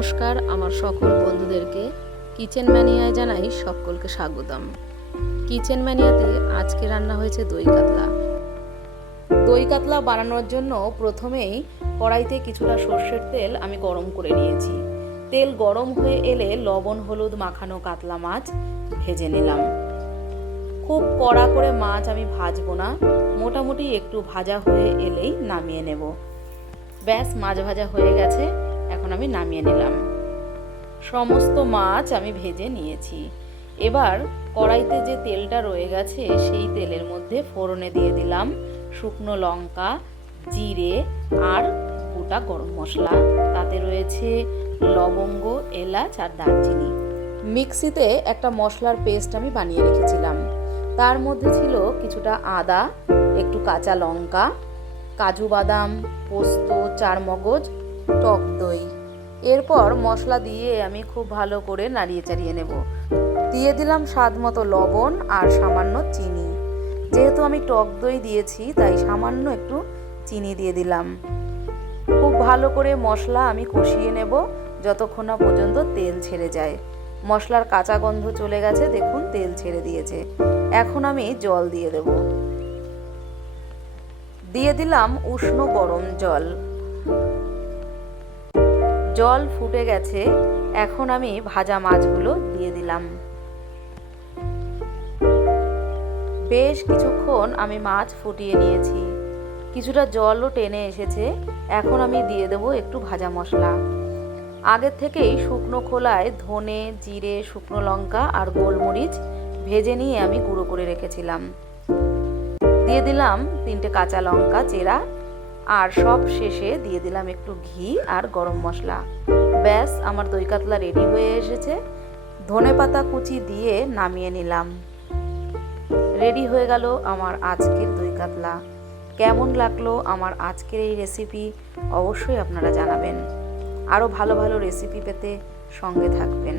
নমস্কার আমার সকল বন্ধুদেরকে কিচেন ম্যানিয়ায় জানাই সকলকে স্বাগতম। কিচেন ম্যানিয়াতে আজকে রান্না হয়েছে দই কাতলা। দই কাতলা বানানোর জন্য প্রথমেই কড়াইতে কিছুটা সর্ষের তেল আমি গরম করে নিয়েছি। তেল গরম হয়ে এলে লবণ হলুদ মাখানো কাতলা মাছ ভেজে নিলাম। খুব কড়া করে মাছ আমি ভাজবো না, মোটামুটি একটু ভাজা হয়ে এলেই নামিয়ে নেব। ব্যাস, মাছ ভাজা হয়ে গেছে, এখন আমি নামিয়ে নিলাম। সমস্ত মাছ আমি ভেজে নিয়েছি। এবার কড়াইতে যে তেলটা রয়ে গেছে সেই তেলের মধ্যে ফোড়নে দিয়ে দিলাম শুকনো লঙ্কা, জিরে আর গোটা গরম মশলা। তাতে রয়েছে লবঙ্গ, এলাচ আর দারচিনি। মিক্সিতে একটা মশলার পেস্ট আমি বানিয়ে রেখেছিলাম। তার মধ্যে ছিল কিছুটা আদা, একটু কাঁচা লঙ্কা, কাজু বাদাম, পোস্ত, চারমগজ, টক দই। এরপর মশলা দিয়ে আমি খুব ভালো করে নাড়িয়ে চাড়িয়ে নেব। দিয়ে দিলাম স্বাদ মতো লবণ আর সামান্য চিনি। যেহেতু আমি টক দই দিয়েছি তাই সামান্য একটু চিনি দিয়ে দিলাম। খুব ভালো করে মশলা আমি কষিয়ে নেব যতক্ষণ না পর্যন্ত তেল ছেড়ে যায়। মশলার কাঁচা গন্ধ চলে গেছে, দেখুন তেল ছেড়ে দিয়েছে। এখন আমি জল দিয়ে দেব। দিয়ে দিলাম উষ্ণ গরম জল। জল ফুটে গেছে, এখন আমি ভাজা মাছগুলো দিয়ে দিলাম। বেশ কিছুক্ষণ আমি মাছ ফুটিয়ে নিয়েছি, কিছুটা জলও টেনে এসেছে। এখন আমি দিয়ে দেবো একটু ভাজা মশলা। আগের থেকেই শুকনো খোলায় ধনে, জিরে, শুকনো লঙ্কা আর গোলমরিচ ভেজে নিয়ে আমি গুঁড়ো করে রেখেছিলাম। দিয়ে দিলাম 3টে কাঁচা লঙ্কা চেরা, আর সব শেষে দিয়ে দিলাম একটু ঘি আর গরম মশলা। ব্যাস, আমার দই কাতলা রেডি হয়ে এসেছে। ধনেপাতা কুচি দিয়ে নামিয়ে নিলাম। রেডি হয়ে গেল আমার আজকের দই কাতলা। কেমন লাগলো আমার আজকের এই রেসিপি অবশ্যই আপনারা জানাবেন। আরও ভালো ভালো রেসিপি পেতে সঙ্গে থাকবেন।